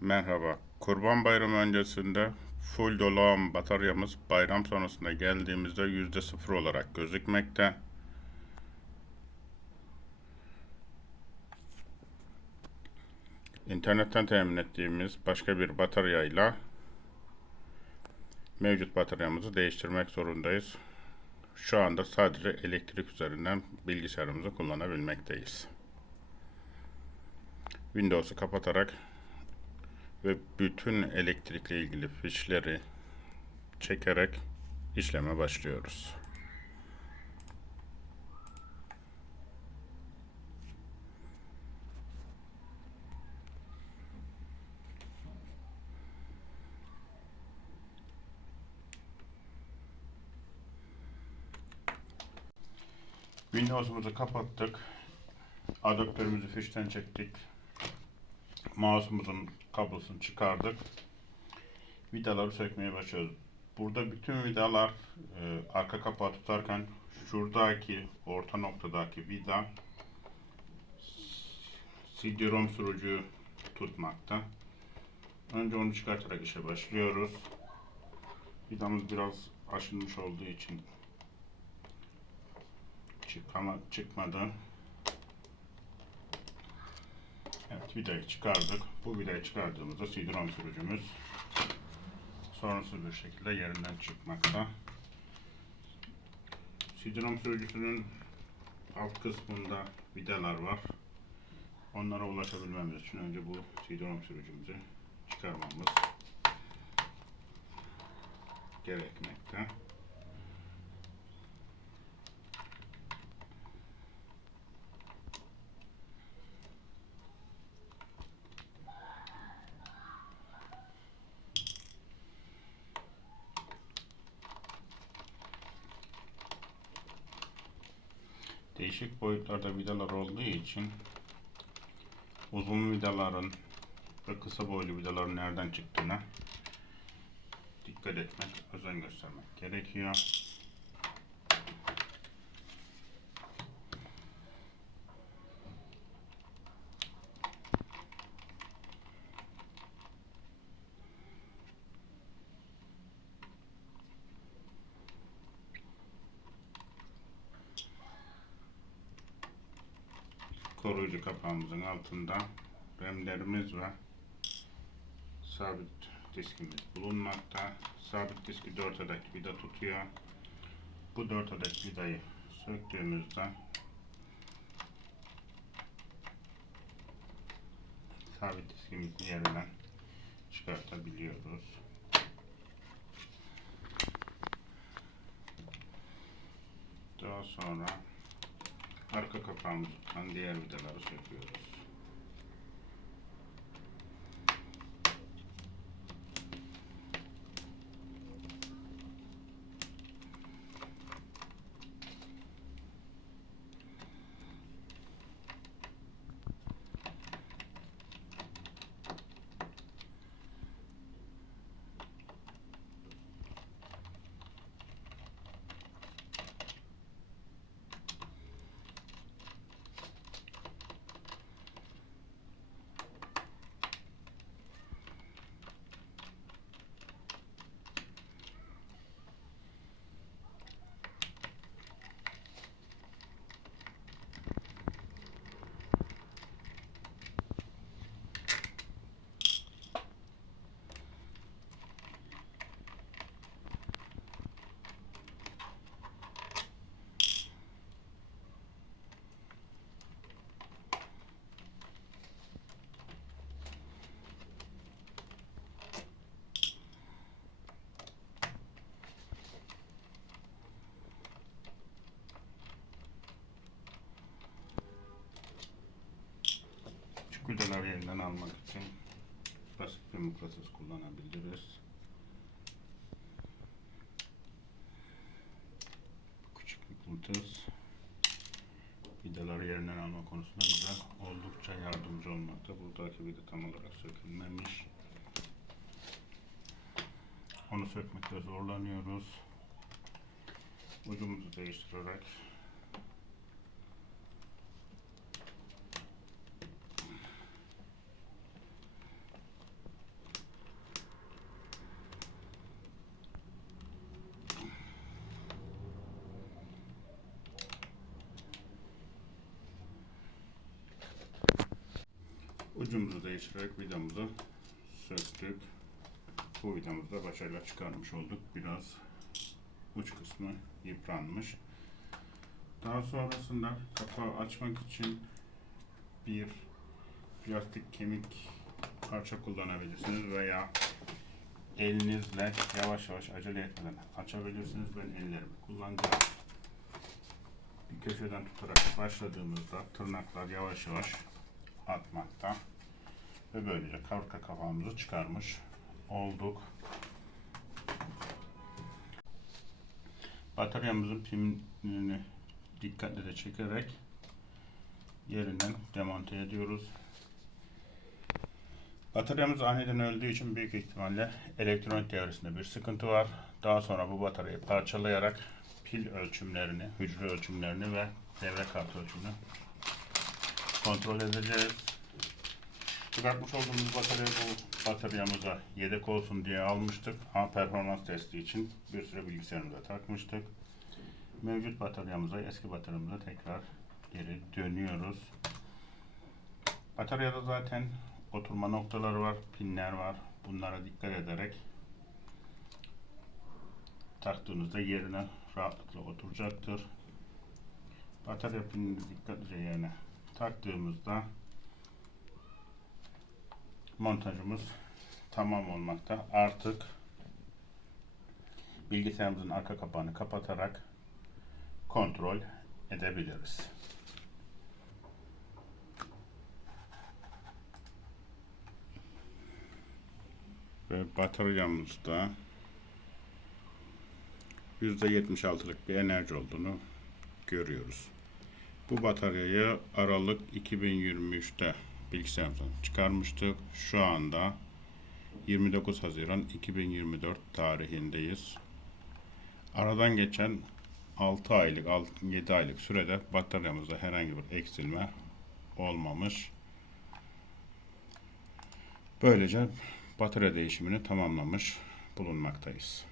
Merhaba. Kurban Bayramı öncesinde full dolu olan bataryamız bayram sonrasında geldiğimizde yüzde sıfır olarak gözükmekte. İnternetten temin ettiğimiz başka bir bataryayla mevcut bataryamızı değiştirmek zorundayız. Şu anda sadece elektrik üzerinden bilgisayarımızı kullanabilmekteyiz. Windows'u kapatarak ve bütün elektrikle ilgili fişleri çekerek işleme başlıyoruz. Windows'umuzu kapattık. Adaptörümüzü fişten çektik. Mouse'umuzun kablosunu çıkardık. Vidaları sökmeye başlıyoruz. Burada bütün vidalar e, arka kapağı tutarken şuradaki orta noktadaki vida CD-ROM sürücü tutmakta. Önce onu çıkartarak işe başlıyoruz. Vidamız biraz aşınmış olduğu için çıkama, çıkmadı. Vidayı çıkardık. Bu vidayı çıkardığımızda CD-ROM sürücümüz sorunsuz bir şekilde yerinden çıkmakta. CD-ROM sürücüsünün alt kısmında vidalar var. Onlara ulaşabilmemiz için önce bu CD-ROM sürücümüzü çıkarmamız gerekmekte. Değişik boyutlarda vidalar olduğu için uzun vidaların ve kısa boylu vidaların nereden çıktığına dikkat etmek, özen göstermek gerekiyor. Koruyucu kapağımızın altında remlerimiz ve sabit diskimiz bulunmakta. Sabit diski 4 adet vida tutuyor. Bu 4 adet vidayı söktüğümüzde sabit diskimizi yerinden çıkartabiliyoruz. Daha sonra arka kapağımızı tutan diğer vidaları söküyoruz. Küçük almak için basit bir mıknatıs kullanabiliriz. Küçük mıknatıs vidaları yerinden alma konusunda bize oldukça yardımcı olmakta. Buradaki vida tam olarak sökülmemiş. Onu sökmekte zorlanıyoruz. Ucumuzu değiştirerek Bataryamızı değiştirerek vidamızı söktük. Bu vidamızı da başarıyla çıkarmış olduk. Biraz uç kısmı yıpranmış. Daha sonrasında kapağı açmak için bir plastik kemik parça kullanabilirsiniz veya elinizle yavaş yavaş acele etmeden açabilirsiniz. Ben ellerimi kullanacağım. Bir köşeden tutarak başladığımızda tırnaklar yavaş yavaş atmakta ve böylece karka kafamızı çıkarmış olduk. Bataryamızın pimini dikkatle de çekerek yerinden demonte ediyoruz. Bataryamız aniden öldüğü için büyük ihtimalle elektronik devresinde bir sıkıntı var. Daha sonra bu bataryayı parçalayarak pil ölçümlerini, hücre ölçümlerini ve devre kartı ölçümünü kontrol edeceğiz. Çıkartmış olduğumuz batarya bu bataryamıza yedek olsun diye almıştık. Ama performans testi için bir süre bilgisayarımıza takmıştık. Mevcut bataryamıza, eski bataryamıza tekrar geri dönüyoruz. Bataryada zaten oturma noktaları var, pinler var. Bunlara dikkat ederek taktığınızda yerine rahatlıkla oturacaktır. Batarya pinini dikkatlice yerine taktığımızda montajımız tamam olmakta. Artık bilgisayarımızın arka kapağını kapatarak kontrol edebiliriz. Ve bataryamızda %76'lık bir enerji olduğunu görüyoruz. Bu bataryayı Aralık 2023'te bilgisayarımızdan çıkarmıştık. Şu anda 29 Haziran 2024 tarihindeyiz. Aradan geçen 6 aylık, 7 aylık sürede bataryamızda herhangi bir eksilme olmamış. Böylece batarya değişimini tamamlamış bulunmaktayız.